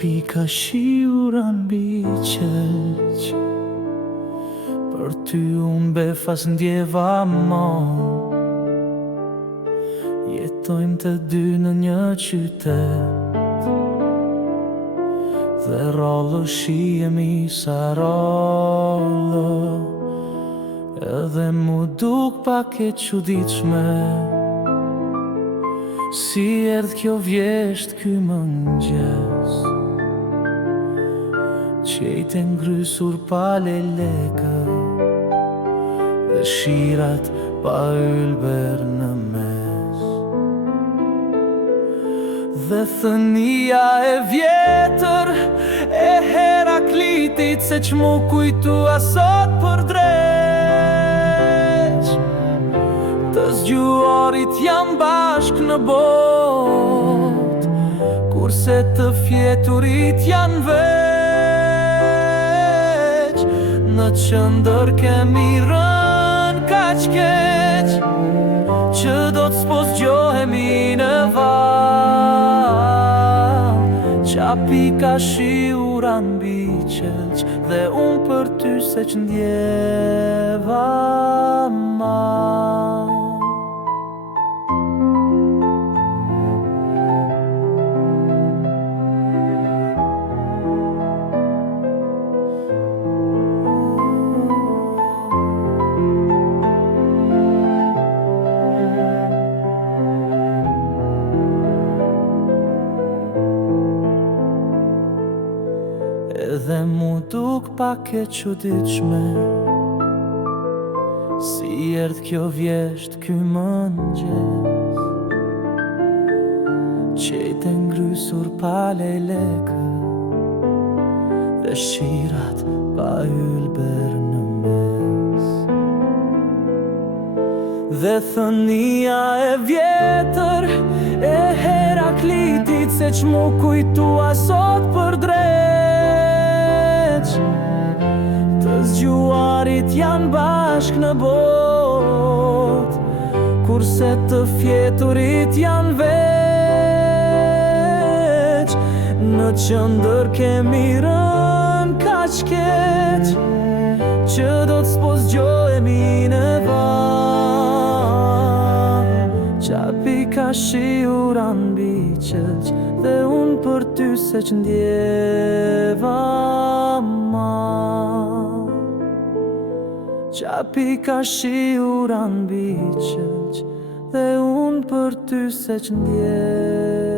pi ka shiura mbi qelq. Për ty unë befas ndjeva mo. Jetojmë të dy në një qytet, dhe rollë shihemi sa rollë. Edhe mu duk pak e çuditshme, si erdh kjo vjesht ky mëngjes, qejtë ngrysur pa lelekë, dhe shirat pa ylber në mes. Dhe thënia e vjetër e Heraklitit, se që mu kujtua sot për drejt. Të zgjuarit jam bashk në bot, kurse të fjeturit janë veç. Në qëndër kemi rën kaq keq, që do të s'po zgjohemi në val. Qapi ka shiura mbi qelq, dhe unë për ty se që ndjeva mal. Edhe mu duk pak e çuditshme, si erdh kjo vjesht ky mëngjes, qejtë ngrysur pa lelekë, dhe shirat pa ylber në mes. Dhe thënia e vjetër e Heraklitit, se që mu kujtua sot për drejt. Të zgjuarit janë bashk në bot, kurse të fjeturit janë veç. Në qëndër kemi rën kaq keq, që do të s'po zgjohemi në val. Qapi ka shiura mbi qelq, dhe unë për ty se që ndjeva mal. Qapi ka shiura mbi qelq, dhe unë për ty se që ndjeva